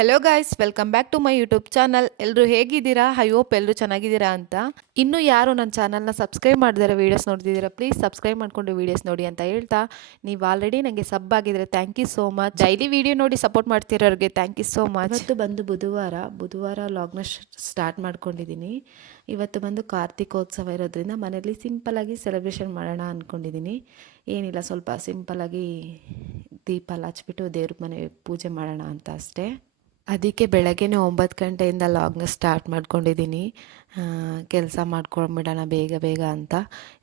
Hello guys welcome back to my YouTube channel ಎಲ್ಲರೂ ಹೇಗಿದ್ದೀರಾ? I hope ಎಲ್ಲರೂ ಚೆನ್ನಾಗಿದ್ದೀರಾ ಅಂತ. ಇನ್ನೂ ಯಾರು ನನ್ನ ಚಾನಲ್ನ ಸಬ್ಸ್ಕ್ರೈಬ್ ಮಾಡಿದಾರೆ ವೀಡಿಯೋಸ್ ನೋಡ್ತಿದ್ದೀರಾ? ಪ್ಲೀಸ್ ಸಬ್ಸ್ಕ್ರೈಬ್ ಮಾಡ್ಕೊಂಡು ವೀಡಿಯೋಸ್ ನೋಡಿ ಅಂತ ಹೇಳ್ತಾ, ನೀವು ಆಲ್ರೆಡಿ ನನಗೆ ಸಬ್ ಆಗಿದ್ರೆ thank you so much daily video ನೋಡಿ ಸಪೋರ್ಟ್ ಮಾಡ್ತಿರೋರಿಗೆ ಥ್ಯಾಂಕ್ ಯು ಸೋ ಮಚ್ ಇವತ್ತು ಬಂದು ಬುಧವಾರ ಬುಧವಾರ ಲಾಗ್ನ ಸ್ಟಾರ್ಟ್ ಮಾಡ್ಕೊಂಡಿದ್ದೀನಿ ಇವತ್ತು ಬಂದು ಕಾರ್ತಿಕೋತ್ಸವ ಇರೋದ್ರಿಂದ ಮನೇಲಿ ಸಿಂಪಲಾಗಿ ಸೆಲೆಬ್ರೇಷನ್ ಮಾಡೋಣ ಅಂದ್ಕೊಂಡಿದ್ದೀನಿ ಏನಿಲ್ಲ, ಸ್ವಲ್ಪ ಸಿಂಪಲಾಗಿ ದೀಪ ಹಚ್ಬಿಟ್ಟು ದೇವ್ರ ಮನೆ ಪೂಜೆ ಮಾಡೋಣ ಅಂತ ಅಷ್ಟೇ. ಅದಕ್ಕೆ ಬೆಳಗ್ಗೆನೇ ಒಂಬತ್ತು ಗಂಟೆಯಿಂದ ಲಾಗ್ನ ಸ್ಟಾರ್ಟ್ ಮಾಡ್ಕೊಂಡಿದ್ದೀನಿ ಕೆಲಸ ಮಾಡ್ಕೊಂಡ್ಬಿಡೋಣ ಬೇಗ ಬೇಗ ಅಂತ.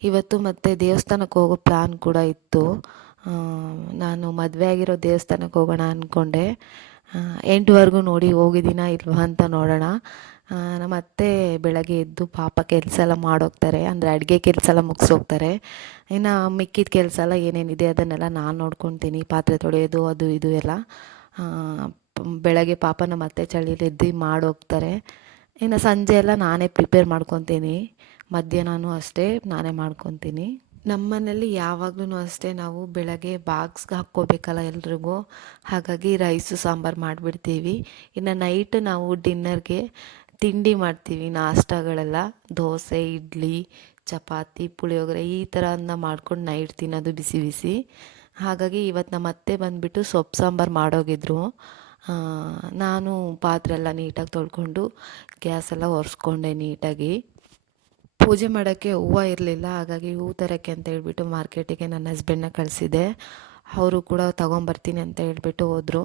ಇವತ್ತು ಮತ್ತೆ ದೇವಸ್ಥಾನಕ್ಕೆ ಹೋಗೋ ಪ್ಲ್ಯಾನ್ ಕೂಡ ಇತ್ತು. ನಾನು ಮದುವೆ ಆಗಿರೋ ದೇವಸ್ಥಾನಕ್ಕೆ ಹೋಗೋಣ ಅಂದ್ಕೊಂಡೆ ಎಂಟುವರೆಗೂ ನೋಡಿ ಹೋಗಿದ್ದೀನ ಇಲ್ವಾ ಅಂತ ನೋಡೋಣ. ನಮ್ಮ ಅತ್ತೆ ಬೆಳಗ್ಗೆ ಎದ್ದು ಪಾಪ ಕೆಲಸ ಎಲ್ಲ ಮಾಡೋಗ್ತಾರೆ. ಅಂದರೆ ಅಡುಗೆ ಕೆಲಸ ಎಲ್ಲ ಮುಗಿಸೋಗ್ತಾರೆ. ಇನ್ನು ಮಿಕ್ಕಿದ ಕೆಲಸ ಎಲ್ಲ ಏನೇನಿದೆ ಅದನ್ನೆಲ್ಲ ನಾನು ನೋಡ್ಕೊತೀನಿ. ಪಾತ್ರೆ ತೊಳೆಯೋದು, ಅದು ಇದು ಎಲ್ಲ. ಬೆಳಗ್ಗೆ ಪಾಪ ನಮ್ಮ ಅತ್ತೆ ಚಳಿಲಿ ಎದ್ದು ಮಾಡೋಗ್ತಾರೆ ಇನ್ನು ಸಂಜೆ ಎಲ್ಲ ನಾನೇ ಪ್ರಿಪೇರ್ ಮಾಡ್ಕೊತೀನಿ. ಮಧ್ಯಾಹ್ನನೂ ಅಷ್ಟೇ ನಾನೇ ಮಾಡ್ಕೊತೀನಿ. ನಮ್ಮನೆಯಲ್ಲಿ ಯಾವಾಗಲೂ ಅಷ್ಟೇ ನಾವು ಬೆಳಗ್ಗೆ ಬಾಕ್ಸ್ಗೆ ಹಾಕ್ಕೋಬೇಕಲ್ಲ ಎಲ್ರಿಗೂ. ಹಾಗಾಗಿ ರೈಸು ಸಾಂಬಾರು ಮಾಡಿಬಿಡ್ತೀವಿ. ಇನ್ನು ನೈಟ್ ನಾವು ಡಿನ್ನರ್ಗೆ ತಿಂಡಿ ಮಾಡ್ತೀವಿ, ನಾಷ್ಟಗಳೆಲ್ಲ. ದೋಸೆ, ಇಡ್ಲಿ, ಚಪಾತಿ, ಪುಳಿಯೋಗರೆ ಈ ಥರನ ಮಾಡ್ಕೊಂಡು ನೈಟ್ ತಿನ್ನೋದು ಬಿಸಿ ಬಿಸಿ. ಹಾಗಾಗಿ ಇವತ್ತು ನಮ್ಮ ಅತ್ತೆ ಬಂದುಬಿಟ್ಟು ಸೊಪ್ಪು ಸಾಂಬಾರು ಮಾಡೋಗಿದ್ರು. ನಾನು ಪಾತ್ರೆ ಎಲ್ಲ ನೀಟಾಗಿ ತೊಳ್ಕೊಂಡು ಗ್ಯಾಸ್ ಎಲ್ಲ ಒರೆಸ್ಕೊಂಡೆ ನೀಟಾಗಿ. ಪೂಜೆ ಮಾಡೋಕ್ಕೆ ಹೂವು ಇರಲಿಲ್ಲ, ಹಾಗಾಗಿ ಹೂವು ತರೋಕ್ಕೆ ಅಂತ ಹೇಳ್ಬಿಟ್ಟು ಮಾರ್ಕೆಟಿಗೆ ನನ್ನ ಹಸ್ಬೆಂಡನ್ನ ಕಳಿಸಿದೆ. ಅವರು ಕೂಡ ತೊಗೊಂಬರ್ತೀನಿ ಅಂತ ಹೇಳ್ಬಿಟ್ಟು ಹೋದರು.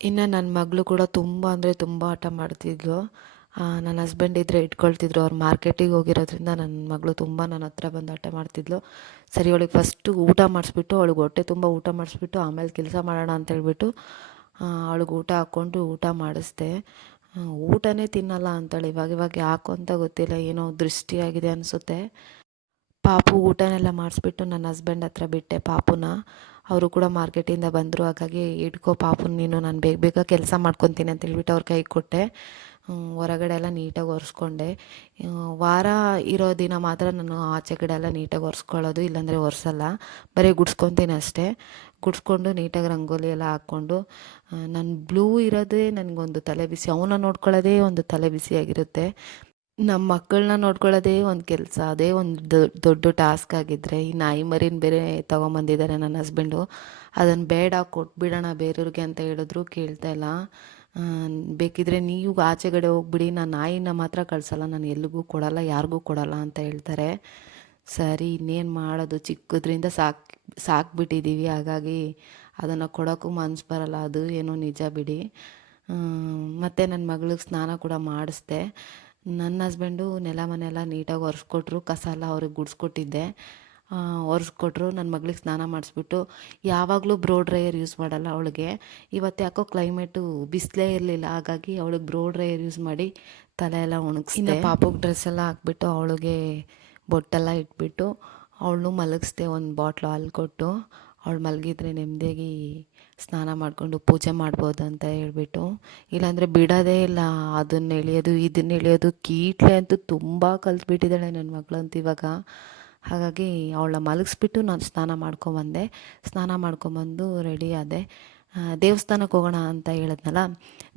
ಇನ್ನು ನನ್ನ ಮಗಳು ಕೂಡ ತುಂಬ ಅಂದರೆ ತುಂಬ ಆಟ ಮಾಡ್ತಿದ್ಲು. ನನ್ನ ಹಸ್ಬೆಂಡ್ ಇದ್ದರೆ ಇಟ್ಕೊಳ್ತಿದ್ರು, ಅವ್ರು ಮಾರ್ಕೆಟಿಗೆ ಹೋಗಿರೋದ್ರಿಂದ ನನ್ನ ಮಗಳು ತುಂಬ ನನ್ನ ಹತ್ರ ಬಂದು ಆಟ ಮಾಡ್ತಿದ್ಲು. ಸರಿ, ಅವಳಿಗೆ ಫಸ್ಟು ಊಟ ಮಾಡಿಸ್ಬಿಟ್ಟು, ಅವಳಿಗೆ ಹೊಟ್ಟೆ ತುಂಬ ಊಟ ಮಾಡಿಸ್ಬಿಟ್ಟು, ಆಮೇಲೆ ಕೆಲಸ ಮಾಡೋಣ ಅಂತ ಹೇಳ್ಬಿಟ್ಟು ಅವಳಿಗೆ ಊಟ ಹಾಕ್ಕೊಂಡು ಊಟ ಮಾಡಿಸ್ದೆ. ಊಟನೇ ತಿನ್ನಲ್ಲ ಅಂತಾಳೆ. ಇವಾಗ ಇವಾಗ ಯಾಕೋ ಅಂತ ಗೊತ್ತಿಲ್ಲ. ಏನೋ ದೃಷ್ಟಿಯಾಗಿದೆ ಅನಿಸುತ್ತೆ. ಪಾಪು ಊಟನೆಲ್ಲ ಮಾಡಿಸ್ಬಿಟ್ಟು ನನ್ನ ಹಸ್ಬೆಂಡ್ ಹತ್ರ ಬಿಟ್ಟೆ ಪಾಪುನ. ಅವರು ಕೂಡ ಮಾರ್ಕೆಟಿಂದ ಬಂದರು. ಹಾಗಾಗಿ ಇಟ್ಕೋ ಪಾಪುನ ನೀನು. ನಾನು ಬೇಗ ಬೇಗ ಕೆಲಸ ಮಾಡ್ಕೊತೀನಿ ಅಂತ ಹೇಳ್ಬಿಟ್ಟು ಅವ್ರ ಕೈ ಕೊಟ್ಟೆ. ಹೊರಗಡೆ ಎಲ್ಲ ನೀಟಾಗಿ ಒರೆಸ್ಕೊಂಡೆ. ವಾರ ಇರೋ ದಿನ ಮಾತ್ರ ನಾನು ಆಚೆ ಕಡೆ ಎಲ್ಲ ನೀಟಾಗಿ ಒರೆಸ್ಕೊಳ್ಳೋದು, ಇಲ್ಲಾಂದರೆ ಒರೆಸಲ್ಲ. ಬರೀ ಗುಡ್ಸ್ಕೊತೀನಿ ಅಷ್ಟೇ. ಗುಡ್ಸ್ಕೊಂಡು ನೀಟಾಗಿ ರಂಗೋಲಿ ಎಲ್ಲ ಹಾಕ್ಕೊಂಡು ನನ್ನ ಬ್ಲೂ ಇರೋದೇ ನನಗೊಂದು ತಲೆ ಬಿಸಿ ಅವನ್ನ ನೋಡ್ಕೊಳ್ಳೋದೇ ಒಂದು ತಲೆ ಬಿಸಿಯಾಗಿರುತ್ತೆ ನಮ್ಮ ಮಕ್ಕಳನ್ನ ನೋಡ್ಕೊಳ್ಳೋದೇ ಒಂದು ಕೆಲಸ, ಅದೇ ಒಂದು ದೊಡ್ಡ ಟಾಸ್ಕ್ ಆಗಿದ್ದರೆ ಈ ನಾಯಿ ಮರಿನ ಬೇರೆ ತೊಗೊಂಬಂದಿದ್ದಾರೆ ನನ್ನ ಹಸ್ಬೆಂಡು ಅದನ್ನು ಬೇಡ ಕೊಟ್ಬಿಡೋಣ ಬೇರೆಯವ್ರಿಗೆ ಅಂತ ಹೇಳಿದ್ರು, ಕೇಳ್ತಾ ಇಲ್ಲ. ಬೇಕಿದ್ರೆ ನೀವು ಆಚೆಗಡೆ ಹೋಗ್ಬಿಡಿ ನಾನು ನಾಯಿನ ಮಾತ್ರ ಕಳಿಸಲ್ಲ, ನಾನು ಎಲ್ಲಿಗೂ ಕೊಡಲ್ಲ, ಯಾರಿಗೂ ಕೊಡಲ್ಲ ಅಂತ ಹೇಳ್ತಾರೆ. ಸರಿ, ಇನ್ನೇನು ಮಾಡೋದು? ಚಿಕ್ಕದ್ರಿಂದ ಸಾಕು ಸಾಕ್ಬಿಟ್ಟಿದ್ದೀವಿ ಹಾಗಾಗಿ ಅದನ್ನು ಕೊಡೋಕ್ಕೂ ಮನ್ಸು ಬರಲ್ಲ, ಅದು ಏನೋ ನಿಜ ಬಿಡಿ. ಮತ್ತು ನನ್ನ ಮಗಳಿಗೆ ಸ್ನಾನ ಕೂಡ ಮಾಡಿಸ್ದೆ. ನನ್ನ ಹಸ್ಬೆಂಡು ನೆಲ ಮನೆ ಎಲ್ಲ ನೀಟಾಗಿ ಒರೆಸ್ಕೊಟ್ರು, ಕಸ ಎಲ್ಲ ಅವ್ರಿಗೆ ಗುಡಿಸ್ಕೊಟ್ಟಿದ್ದೆ. ಒರೆಸ್ಕೊಟ್ರು ನನ್ನ ಮಗಳಿಗೆ ಸ್ನಾನ ಮಾಡಿಸ್ಬಿಟ್ಟು, ಯಾವಾಗಲೂ ಬ್ರೋ ಡ್ರೈಯರ್ ಯೂಸ್ ಮಾಡಲ್ಲ ಅವಳಿಗೆ. ಇವತ್ತು ಯಾಕೋ ಕ್ಲೈಮೇಟು ಬಿಸಿಲೇ ಇರಲಿಲ್ಲ, ಹಾಗಾಗಿ ಅವಳಿಗೆ ಬ್ರೋ ಡ್ರೈಯರ್ ಯೂಸ್ ಮಾಡಿ ತಲೆ ಎಲ್ಲ ಒಣಗಿಸಿದೆ. ಪಾಪಗೆ ಡ್ರೆಸ್ ಎಲ್ಲ ಹಾಕ್ಬಿಟ್ಟು ಅವಳಿಗೆ ಬೊಟ್ಟೆಲ್ಲ ಇಟ್ಬಿಟ್ಟು ಅವಳನ್ನು ಮಲಗಿಸ್ದೆ ಒಂದು ಬಾಟ್ಲು ಹಾಲು ಕೊಟ್ಟು. ಅವಳು ಮಲಗಿದ್ರೆ ನೆಮ್ಮದಿಯಾಗಿ ಸ್ನಾನ ಮಾಡಿಕೊಂಡು ಪೂಜೆ ಮಾಡ್ಬೋದು ಅಂತ ಹೇಳ್ಬಿಟ್ಟು. ಇಲ್ಲಾಂದರೆ ಬಿಡೋದೇ ಇಲ್ಲ, ಅದನ್ನ ಎಳೆಯೋದು, ಇದನ್ನ ಎಳೆಯೋದು, ಕೀಟ್ಲೆ ಅಂತೂ ತುಂಬ ಕಲ್ತ್ಬಿಟ್ಟಿದ್ದಾಳೆ ನನ್ನ ಮಗಳಂತೂ ಇವಾಗ. ಹಾಗಾಗಿ ಅವಳ ಮಲಗಿಸ್ಬಿಟ್ಟು ನಾನು ಸ್ನಾನ ಮಾಡ್ಕೊಂಬಂದೆ. ಸ್ನಾನ ಮಾಡ್ಕೊಂಬಂದು ರೆಡಿ ಆದೆ. ದೇವಸ್ಥಾನಕ್ಕೆ ಹೋಗೋಣ ಅಂತ ಹೇಳಿದ್ನಲ್ಲ,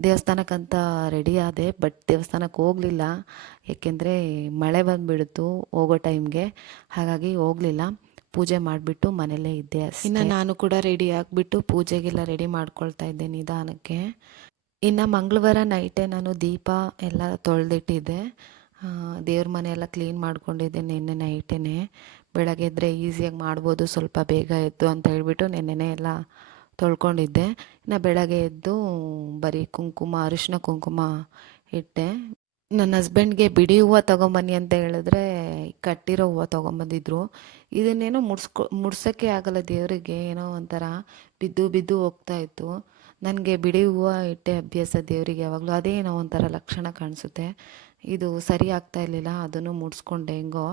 ದೇವಸ್ಥಾನಕ್ಕಂತ ರೆಡಿ ಆದೆ ಬಟ್ ದೇವಸ್ಥಾನಕ್ಕೆ ಹೋಗಲಿಲ್ಲ. ಏಕೆಂದರೆ ಮಳೆ ಬಂದುಬಿಡ್ತು ಹೋಗೋ ಟೈಮ್ಗೆ ಹಾಗಾಗಿ ಹೋಗಲಿಲ್ಲ. ಪೂಜೆ ಮಾಡಿಬಿಟ್ಟು ಮನೆಯಲ್ಲೇ ಇದ್ದೆ ಇನ್ನು ನಾನು ಕೂಡ ರೆಡಿ ಆಗಿಬಿಟ್ಟು ಪೂಜೆಗೆಲ್ಲ ರೆಡಿ ಮಾಡ್ಕೊಳ್ತಾ ಇದ್ದೆ ನಿಧಾನಕ್ಕೆ. ಇನ್ನು ಮಂಗಳವಾರ ನೈಟೇ ನಾನು ದೀಪ ಎಲ್ಲ ತೊಳೆದಿಟ್ಟಿದ್ದೆ. ದೇವ್ರ ಮನೆ ಎಲ್ಲ ಕ್ಲೀನ್ ಮಾಡ್ಕೊಂಡಿದ್ದೆ ನಿನ್ನೆ ನೈಟೇ ಬೆಳಗ್ಗೆ ಎದ್ದರೆ ಈಸಿಯಾಗಿ ಮಾಡ್ಬೋದು, ಸ್ವಲ್ಪ ಬೇಗ ಎದ್ದು ಅಂತ ಹೇಳಿಬಿಟ್ಟು ನೆನ್ನೆನೇ ಎಲ್ಲ ತೊಳ್ಕೊಂಡಿದ್ದೆ. ಇನ್ನು ಬೆಳಗ್ಗೆ ಎದ್ದು ಬರೀ ಕುಂಕುಮ, ಅರಿಶಿನ ಕುಂಕುಮ ಇಟ್ಟೆ. ನನ್ನ ಹಸ್ಬೆಂಡ್ಗೆ ಬಿಡಿ ಹೂವು ತೊಗೊಂಬನ್ನಿ ಅಂತ ಹೇಳಿದ್ರೆ ಕಟ್ಟಿರೋ ಹೂವು ತೊಗೊಂಬಂದಿದ್ರು. ಇದನ್ನೇನೋ ಮುಡ್ಸ್ಕೊ, ಮುಡ್ಸೋಕ್ಕೆ ಆಗಲ್ಲ ದೇವರಿಗೆ, ಏನೋ ಒಂಥರ ಬಿದ್ದು ಬಿದ್ದು ಹೋಗ್ತಾ ಇತ್ತು. ನನಗೆ ಬಿಡಿ ಹೂವು ಇಟ್ಟೆ ಅಭ್ಯಾಸ ದೇವರಿಗೆ ಯಾವಾಗಲೂ ಅದೇನೋ ಒಂಥರ ಲಕ್ಷಣ ಕಾಣಿಸುತ್ತೆ. ಇದು ಸರಿ ಆಗ್ತಾ ಇರಲಿಲ್ಲ, ಅದನ್ನು ಮುಡಿಸ್ಕೊಂಡೆ ಹೆಂಗೋ.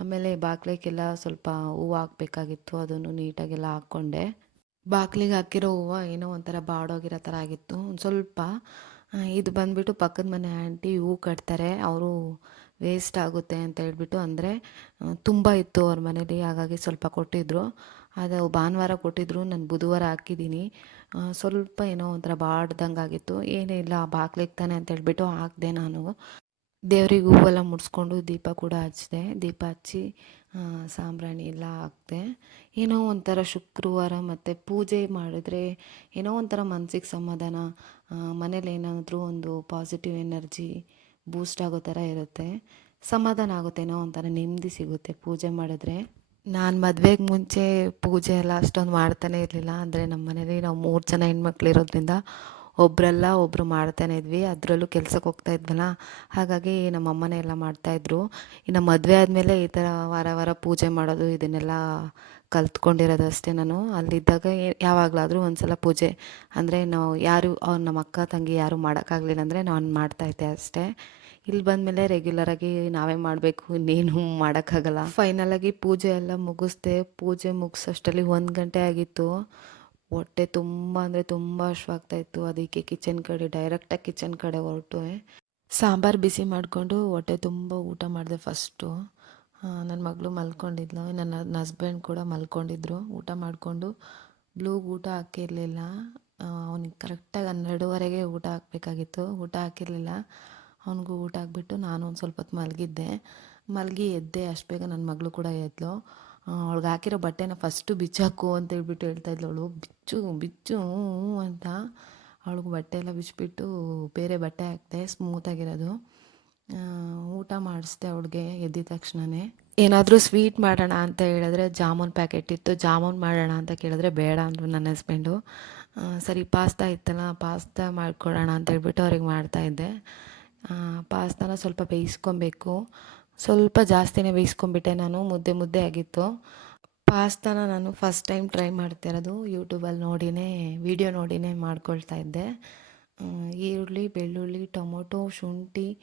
ಆಮೇಲೆ ಬಾಗ್ಲಿಗೆಲ್ಲ ಸ್ವಲ್ಪ ಹೂವು ಹಾಕ್ಬೇಕಾಗಿತ್ತು, ಅದನ್ನು ನೀಟಾಗೆಲ್ಲ ಹಾಕ್ಕೊಂಡೆ. ಬಾಗ್ಲಿಗೆ ಹಾಕಿರೋ ಹೂವು ಏನೋ ಒಂಥರ ಬಾಡೋಗಿರೋ ಥರ ಆಗಿತ್ತು. ಒಂದು ಸ್ವಲ್ಪ ಇದು ಬಂದುಬಿಟ್ಟು ಪಕ್ಕದ ಮನೆ ಆಂಟಿ ಹೂವು ಕಟ್ತಾರೆ. ಅವರು ವೇಸ್ಟ್ ಆಗುತ್ತೆ ಅಂತ ಹೇಳ್ಬಿಟ್ಟು, ಅಂದರೆ ತುಂಬ ಇತ್ತು ಅವ್ರ ಮನೇಲಿ, ಹಾಗಾಗಿ ಸ್ವಲ್ಪ ಕೊಟ್ಟಿದ್ದರು ಅದು ಭಾನುವಾರ ಕೊಟ್ಟಿದ್ರು, ನಾನು ಬುಧವಾರ ಹಾಕಿದ್ದೀನಿ ಸ್ವಲ್ಪ ಏನೋ ಒಂಥರ ಬಾಡ್ದಂಗೆ ಆಗಿತ್ತು. ಏನೇ ಇಲ್ಲ ಬಾಕ್ಲಿಕ್ತಾನೆ ಅಂತ ಹೇಳ್ಬಿಟ್ಟು ಹಾಕಿದೆ ನಾನು. ದೇವ್ರಿಗೆ ಹೂವೆಲ್ಲ ಮುಡಿಸ್ಕೊಂಡು ದೀಪ ಕೂಡ ಹಚ್ಚಿದೆ ದೀಪ ಹಚ್ಚಿ ಸಾಂಬ್ರಾಣಿ ಎಲ್ಲ ಹಾಕ್ದೆ. ಏನೋ ಒಂಥರ ಶುಕ್ರವಾರ ಮತ್ತು ಪೂಜೆ ಮಾಡಿದ್ರೆ ಏನೋ ಒಂಥರ ಮನಸ್ಸಿಗೆ ಸಮಾಧಾನ ಮನೇಲಿ ಏನಾದರೂ ಒಂದು ಪಾಸಿಟಿವ್ ಎನರ್ಜಿ ಬೂಸ್ಟ್ ಆಗೋ ಥರ ಇರುತ್ತೆ. ಸಮಾಧಾನ ಆಗುತ್ತೆ, ಏನೋ ಒಂಥರ ನೆಮ್ಮದಿ ಸಿಗುತ್ತೆ ಪೂಜೆ ಮಾಡಿದ್ರೆ. ನಾನು ಮದುವೆಗೆ ಮುಂಚೆ ಪೂಜೆ ಎಲ್ಲ ಅಷ್ಟೊಂದು ಮಾಡ್ತಾನೆ ಇರಲಿಲ್ಲ. ಅಂದರೆ ನಮ್ಮ ಮನೇಲಿ ನಾವು ಮೂರು ಜನ ಹೆಣ್ಮಕ್ಳು ಇರೋದ್ರಿಂದ ಒಬ್ಬರಲ್ಲ ಒಬ್ಬರು ಮಾಡ್ತಾನೆ ಇದ್ವಿ. ಅದರಲ್ಲೂ ಕೆಲ್ಸಕ್ಕೆ ಹೋಗ್ತಾ ಇದ್ವಲ್ಲ. ಹಾಗಾಗಿ ನಮ್ಮ ಅಮ್ಮನೇ ಎಲ್ಲ ಮಾಡ್ತಾಯಿದ್ರು ಇನ್ನು ಮದುವೆ ಆದಮೇಲೆ ಈ ಥರ ವಾರ ವಾರ ಪೂಜೆ ಮಾಡೋದು ಇದನ್ನೆಲ್ಲ ಕಲ್ತ್ಕೊಂಡಿರೋದು ಅಷ್ಟೇ ನಾನು. ಅಲ್ಲಿದ್ದಾಗ ಯಾವಾಗಲಾದರೂ ಒಂದು ಸಲ ಪೂಜೆ. ಅಂದರೆ ನಾವು ಯಾರು, ಅವ್ರು ನಮ್ಮ ಅಕ್ಕ ತಂಗಿ ಯಾರು ಮಾಡೋಕ್ಕಾಗಲಿಲ್ಲ ಅಂದರೆ ನಾನು ಮಾಡ್ತಾಯಿದ್ದೆ ಅಷ್ಟೇ. ಇಲ್ಲಿ ಬಂದಮೇಲೆ ರೆಗ್ಯುಲರಾಗಿ ನಾವೇ ಮಾಡಬೇಕು, ಇನ್ನೇನು ಮಾಡೋಕ್ಕಾಗಲ್ಲ. ಫೈನಲಾಗಿ ಪೂಜೆ ಎಲ್ಲ ಮುಗಿಸ್ದೆ, ಪೂಜೆ ಮುಗಿಸೋಷ್ಟರಲ್ಲಿ ಒಂದು ಗಂಟೆ ಆಗಿತ್ತು. ಹೊಟ್ಟೆ ತುಂಬ ಅಂದರೆ ತುಂಬ ಹಶ್ವಾಗ್ತಾ ಇತ್ತು. ಅದಕ್ಕೆ ಕಿಚನ್ ಕಡೆ ಡೈರೆಕ್ಟಾಗಿ ಕಿಚನ್ ಕಡೆ ಹೊರಟು. ಸಾಂಬಾರು ಬಿಸಿ ಮಾಡಿಕೊಂಡು ಹೊಟ್ಟೆ ತುಂಬ ಊಟ ಮಾಡಿದೆ ಫಸ್ಟು ನನ್ನ ಮಗಳು ಮಲ್ಕೊಂಡಿದ್ಲು. ನನ್ನ ನನ್ನ ಹಸ್ಬೆಂಡ್ ಕೂಡ ಮಲ್ಕೊಂಡಿದ್ರು. ಊಟ ಮಾಡಿಕೊಂಡು ಬ್ಲೂಗೆ ಊಟ ಹಾಕಿರಲಿಲ್ಲ. ಅವನಿಗೆ ಕರೆಕ್ಟಾಗಿ ಹನ್ನೆರಡುವರೆಗೆ ಊಟ ಹಾಕಬೇಕಾಗಿತ್ತು. ಊಟ ಹಾಕಿರಲಿಲ್ಲ. ಅವನಿಗೂ ಊಟ ಹಾಕ್ಬಿಟ್ಟು ನಾನು ಒಂದು ಸ್ವಲ್ಪ ಹೊತ್ತು ಮಲಗಿದ್ದೆ. ಮಲಗಿ ಎದ್ದೆ, ಅಷ್ಟು ಬೇಗ ನನ್ನ ಮಗಳು ಕೂಡ ಎದ್ಲು. ಅವಳಿಗೆ ಹಾಕಿರೋ ಬಟ್ಟೆನ ಫಸ್ಟು ಬಿಚ್ಚಾಕು ಅಂತ ಹೇಳ್ಬಿಟ್ಟು ಹೇಳ್ತಾ ಇದ್ಲು ಅವಳು. ಬಿಚ್ಚು ಬಿಚ್ಚು ಅಂತ ಅವಳಿಗೆ ಬಟ್ಟೆ ಎಲ್ಲ ಬಿಚ್ಚಿಬಿಟ್ಟು ಬೇರೆ ಬಟ್ಟೆ ಹಾಕ್ದೆ ಸ್ಮೂತಾಗಿರೋದು ಊಟ ಮಾಡಿಸ್ದೆ ಅವಳಿಗೆ ಎದ್ದಿದ ತಕ್ಷಣವೇ ಏನಾದರೂ ಸ್ವೀಟ್ ಮಾಡೋಣ ಅಂತ ಹೇಳಿದ್ರೆ ಜಾಮೂನ್ ಪ್ಯಾಕೆಟ್ ಇತ್ತು. ಜಾಮೂನ್ ಮಾಡೋಣ ಅಂತ ಕೇಳಿದ್ರೆ ಬೇಡ ಅಂದರು ನನ್ನ ಹಸ್ಬೆಂಡು ಸರಿ, ಪಾಸ್ತಾ ಇತ್ತಲ್ಲ, ಪಾಸ್ತಾ ಮಾಡಿಕೊಡೋಣ ಅಂತ ಹೇಳ್ಬಿಟ್ಟು ಅವ್ರಿಗೆ ಮಾಡ್ತಾಯಿದ್ದೆ ಪಾಸ್ತಾನ ಸ್ವಲ್ಪ ಬೇಯಿಸ್ಕೊಬೇಕು. ಸ್ವಲ್ಪ ಜಾಸ್ತಿನೇ ಬೇಯಿಸ್ಕೊಂಬಿಟ್ಟೆ ನಾನು, ಮುದ್ದೆ ಮುದ್ದೆ ಆಗಿತ್ತು. ಪಾಸ್ತಾನ ನಾನು ಫಸ್ಟ್ ಟೈಮ್ ಟ್ರೈ ಮಾಡ್ತಿರೋದು ಯೂಟ್ಯೂಬಲ್ಲಿ ನೋಡಿನೇ ವಿಡಿಯೋ ನೋಡಿನೇ ಮಾಡ್ಕೊಳ್ತಾ ಇದ್ದೆ. ಈರುಳ್ಳಿ, ಬೆಳ್ಳುಳ್ಳಿ, ಟೊಮೊಟೊ, ಶುಂಠಿ,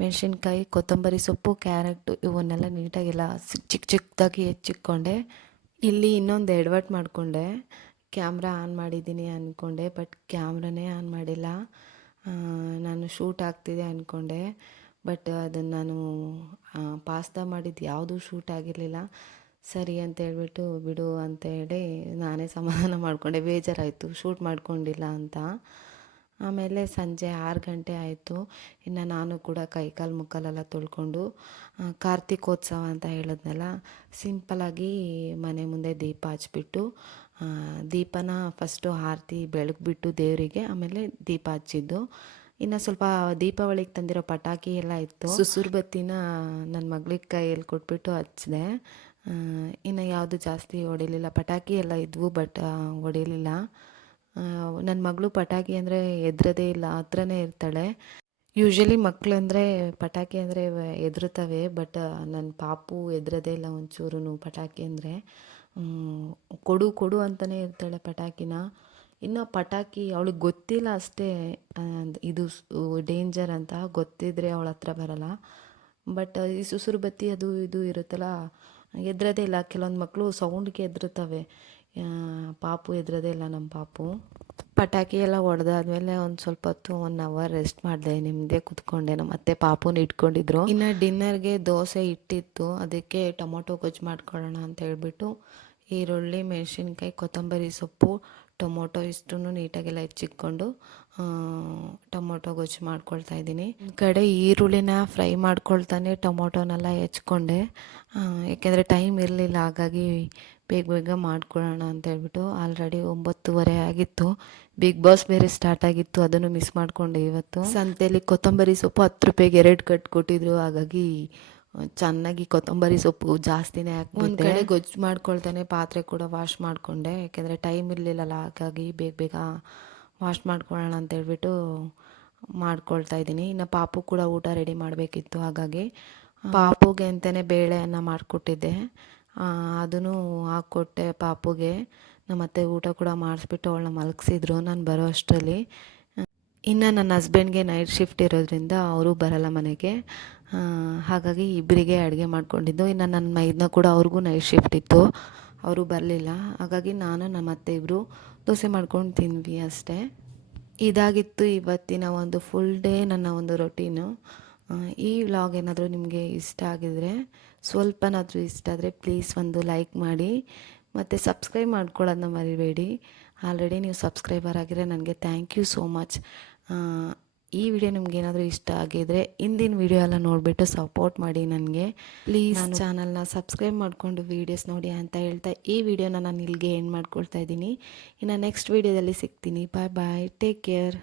ಮೆಣಸಿನ್ಕಾಯಿ, ಕೊತ್ತಂಬರಿ ಸೊಪ್ಪು, ಕ್ಯಾರೆಟು ಇವನ್ನೆಲ್ಲ ನೀಟಾಗೆಲ್ಲ ಚಿಕ್ಕ ಚಿಕ್ಕದಾಗಿ ಹೆಚ್ಚಿಕ್ಕೊಂಡೆ. ಇಲ್ಲಿ ಇನ್ನೊಂದು ಎಡವಟ್ ಮಾಡಿಕೊಂಡೆ. ಕ್ಯಾಮ್ರಾ ಆನ್ ಮಾಡಿದ್ದೀನಿ ಅಂದ್ಕೊಂಡೆ ಬಟ್ ಕ್ಯಾಮ್ರಾನೇ ಆನ್ ಮಾಡಿಲ್ಲ. ನಾನು ಶೂಟ್ ಆಗ್ತಿದೆ ಅಂದ್ಕೊಂಡೆ ಬಟ್ ಅದನ್ನು ನಾನು ಪಾಸ್ತಾ ಮಾಡಿದ್ದು ಯಾವುದೂ ಶೂಟ್ ಆಗಿರಲಿಲ್ಲ. ಸರಿ ಅಂತ ಹೇಳ್ಬಿಟ್ಟು ಬಿಡು ಅಂತ ಹೇಳಿ ನಾನೇ ಸಮಾಧಾನ ಮಾಡಿಕೊಂಡೆ. ಬೇಜಾರಾಯಿತು, ಶೂಟ್ ಮಾಡ್ಕೊಂಡಿಲ್ಲ ಅಂತ. ಆಮೇಲೆ ಸಂಜೆ ಆರು ಗಂಟೆ ಆಯಿತು. ಇನ್ನು ನಾನು ಕೂಡ ಕೈಕಾಲು ಮುಕ್ಕಾಲೆಲ್ಲ ತೊಳ್ಕೊಂಡು ಕಾರ್ತಿಕೋತ್ಸವ ಅಂತ ಹೇಳಿದ್ನಲ್ಲ ಸಿಂಪಲಾಗಿ ಮನೆ ಮುಂದೆ ದೀಪ ಹಚ್ಬಿಟ್ಟು ದೀಪನ ಫಸ್ಟು ಆರತಿ ಬೆಳಗ್ಬಿಟ್ಟು ದೇವರಿಗೆ ಆಮೇಲೆ ದೀಪ ಹಚ್ಚಿದ್ದು. ಇನ್ನು ಸ್ವಲ್ಪ ದೀಪಾವಳಿಗೆ ತಂದಿರೋ ಪಟಾಕಿ ಎಲ್ಲ ಇತ್ತು. ಸುಸುರು ಬತ್ತಿನ ನನ್ನ ಮಗಳಿಗೆ ಕೈಯಲ್ಲಿ ಕೊಟ್ಬಿಟ್ಟು ಹಚ್ಚಿದೆ ಇನ್ನು ಯಾವುದು ಜಾಸ್ತಿ ಹೊಡಿಲಿಲ್ಲ. ಪಟಾಕಿ ಎಲ್ಲ ಇದ್ವು ಬಟ್ ಹೊಡಿಲಿಲ್ಲ. ನನ್ನ ಮಗಳು ಪಟಾಕಿ ಅಂದರೆ ಎದ್ರದೇ ಇಲ್ಲ ಹತ್ರನೇ ಇರ್ತಾಳೆ. ಯೂಶ್ವಲಿ ಮಕ್ಕಳು ಅಂದರೆ ಪಟಾಕಿ ಅಂದರೆ ಎದುರುತ್ತವೆ ಬಟ್ ನನ್ನ ಪಾಪು ಎದ್ರದೇ ಇಲ್ಲ ಒಂಚೂರು ಪಟಾಕಿ ಅಂದರೆ. ಕೊಡು ಕೊಡು ಅಂತಲೇ ಇರ್ತಾಳೆ ಪಟಾಕಿನ. ಇನ್ನು ಪಟಾಕಿ ಅವಳಿಗೆ ಗೊತ್ತಿಲ್ಲ ಅಷ್ಟೇ ಇದು ಡೇಂಜರ್ ಅಂತ. ಗೊತ್ತಿದ್ರೆ ಅವಳ ಹತ್ರ ಬರಲ್ಲ. ಬಟ್ ಈ ಸುಸುರು ಬತ್ತಿ ಅದು ಇದು ಇರುತ್ತಲ್ಲ, ಎದ್ರದೇ ಇಲ್ಲ. ಕೆಲವೊಂದು ಮಕ್ಕಳು ಸೌಂಡ್ಗೆ ಎದ್ರುತ್ತವೆ. ಪಾಪು ಎದ್ರದೇ ಇಲ್ಲ ನಮ್ಮ ಪಾಪು. ಪಟಾಕಿ ಎಲ್ಲ ಹೊಡೆದಾದ್ಮೇಲೆ ಒಂದು ಸ್ವಲ್ಪ ಹೊತ್ತು ಒನ್ ಅವರ್ ರೆಸ್ಟ್ ಮಾಡಿದೆ. ನಿಮ್ಮದೇ ಕುತ್ಕೊಂಡೆ. ನಮ್ಮ ಅತ್ತೆ ಪಾಪುನ ಇಟ್ಕೊಂಡಿದ್ರು. ಇನ್ನು ಡಿನ್ನರ್ಗೆ ದೋಸೆ ಇಟ್ಟಿತ್ತು. ಅದಕ್ಕೆ ಟೊಮೊಟೊ ಗೊಜ್ಜು ಮಾಡ್ಕೊಳ್ಳೋಣ ಅಂತ ಹೇಳ್ಬಿಟ್ಟು ಈರುಳ್ಳಿ ಮೆಣಸಿನ್ಕಾಯಿ ಕೊತ್ತಂಬರಿ ಸೊಪ್ಪು ಟೊಮೊಟೊ ಇಷ್ಟನ್ನು ನೀಟಾಗೆಲ್ಲ ಹೆಚ್ಚಿಕ್ಕೊಂಡು ಆ, ಟೊಮೊಟೊ ಗೊಜ್ಜು ಮಾಡ್ಕೊಳ್ತಾ ಇದ್ದೀನಿ. ಕಡೆ ಈರುಳ್ಳಿನ ಫ್ರೈ ಮಾಡ್ಕೊಳ್ತಾನೆ ಟೊಮೊಟೊನೆಲ್ಲ ಹೆಚ್ಕೊಂಡೆ. ಯಾಕೆಂದರೆ ಟೈಮ್ ಇರಲಿಲ್ಲ ಹಾಗಾಗಿ ಬೇಗ ಬೇಗ ಮಾಡ್ಕೊಳ್ಳೋಣ ಅಂತ ಹೇಳ್ಬಿಟ್ಟು ಆಲ್ರೆಡಿ ಒಂಬತ್ತುವರೆ ಆಗಿತ್ತು. ಬಿಗ್ ಬಾಸ್ ಬೇರೆ ಸ್ಟಾರ್ಟ್ ಆಗಿತ್ತು ಅದನ್ನು ಮಿಸ್ ಮಾಡಿಕೊಂಡೆ ಇವತ್ತು. ಸಂತೆಯಲ್ಲಿ ಕೊತ್ತಂಬರಿ ಸೊಪ್ಪು ಹತ್ತು ರೂಪಾಯಿಗೆ ಎರಡು ಕಟ್ ಕೊಟ್ಟಿದ್ರು ಹಾಗಾಗಿ ಚೆನ್ನಾಗಿ ಕೊತ್ತಂಬರಿ ಸೊಪ್ಪು ಜಾಸ್ತಿನೇ ಹಾಕಿ ಒಂದು ಕಡೆ ಗೊಜ್ಜು ಮಾಡ್ಕೊಳ್ತಾನೆ ಪಾತ್ರೆ ಕೂಡ ವಾಶ್ ಮಾಡಿಕೊಂಡೆ. ಯಾಕೆಂದರೆ ಟೈಮ್ ಇರಲಿಲ್ಲಲ್ಲ ಹಾಗಾಗಿ ಬೇಗ ಬೇಗ ವಾಶ್ ಮಾಡ್ಕೊಳ್ಳೋಣ ಅಂತ ಹೇಳ್ಬಿಟ್ಟು ಮಾಡ್ಕೊಳ್ತಾ ಇದ್ದೀನಿ. ಇನ್ನು ಪಾಪು ಕೂಡ ಊಟ ರೆಡಿ ಮಾಡಬೇಕಿತ್ತು ಹಾಗಾಗಿ ಪಾಪುಗೆ ಅಂತಲೇ ಬೇಳೆಯನ್ನು ಮಾಡಿಕೊಟ್ಟಿದ್ದೆ. ಅದನ್ನು ಹಾಕ್ಕೊಟ್ಟೆ ಪಾಪುಗೆ. ನಮ್ಮ ಅತ್ತೆ ಊಟ ಕೂಡ ಮಾಡಿಸ್ಬಿಟ್ಟು ಅವಳನ್ನ ಮಲಗಿಸಿದ್ರು ನಾನು ಬರೋ ಅಷ್ಟರಲ್ಲಿ. ಇನ್ನು ನನ್ನ ಹಸ್ಬೆಂಡ್ಗೆ ನೈಟ್ ಶಿಫ್ಟ್ ಇರೋದ್ರಿಂದ ಅವರು ಬರಲ್ಲ ಮನೆಗೆ. ಹಾಗಾಗಿ ಇಬ್ಬರಿಗೆ ಅಡುಗೆ ಮಾಡ್ಕೊಂಡಿದ್ದು. ಇನ್ನು ನನ್ನ ಮೈದನ ಕೂಡ ಅವ್ರಿಗೂ ನೈಟ್ ಶಿಫ್ಟ್ ಇತ್ತು. ಅವರು ಬರಲಿಲ್ಲ. ಹಾಗಾಗಿ ನಾನು ನಮ್ಮ ಅತ್ತೆ ಇಬ್ಬರು ದೋಸೆ ಮಾಡ್ಕೊಂಡು ತಿಂದ್ವಿ ಅಷ್ಟೇ. ಇದಾಗಿತ್ತು ಇವತ್ತಿನ ಒಂದು ಫುಲ್ ಡೇ ನನ್ನ ಒಂದು ರೊಟೀನು ಈ ವ್ಲಾಗ್ ಏನಾದರೂ ನಿಮಗೆ ಇಷ್ಟ ಆಗಿದರೆ, ಸ್ವಲ್ಪನಾದರೂ ಇಷ್ಟ ಆದರೆ ಪ್ಲೀಸ್ ಒಂದು ಲೈಕ್ ಮಾಡಿ, ಮತ್ತು ಸಬ್ಸ್ಕ್ರೈಬ್ ಮಾಡ್ಕೊಳ್ಳೋದನ್ನ ಮರಿಬೇಡಿ. ಆಲ್ರೆಡಿ ನೀವು ಸಬ್ಸ್ಕ್ರೈಬರ್ ಆಗಿದ್ರೆ ನನಗೆ ಥ್ಯಾಂಕ್ ಯು ಸೋ ಮಚ್ ಈ ವಿಡಿಯೋ ನಿಮ್ಗೇನಾದರೂ ಇಷ್ಟ ಆಗಿದ್ರೆ ಹಿಂದಿನ ವಿಡಿಯೋ ಎಲ್ಲ ನೋಡಿಬಿಟ್ಟು ಸಪೋರ್ಟ್ ಮಾಡಿ ನನಗೆ. ಪ್ಲೀಸ್ ಚಾನಲ್ನ ಸಬ್ಸ್ಕ್ರೈಬ್ ಮಾಡಿಕೊಂಡು ವೀಡಿಯೋಸ್ ನೋಡಿ ಅಂತ ಹೇಳ್ತಾ ಈ ವಿಡಿಯೋನ ನಾನು ಇಲ್ಲಿಗೆ ಎಂಡ್ ಮಾಡ್ಕೊಳ್ತಾ ಇದ್ದೀನಿ. ಇನ್ನು ನೆಕ್ಸ್ಟ್ ವಿಡಿಯೋದಲ್ಲಿ ಸಿಗ್ತೀನಿ. ಬಾಯ್ ಬಾಯ್ ಟೇಕ್ ಕೇರ್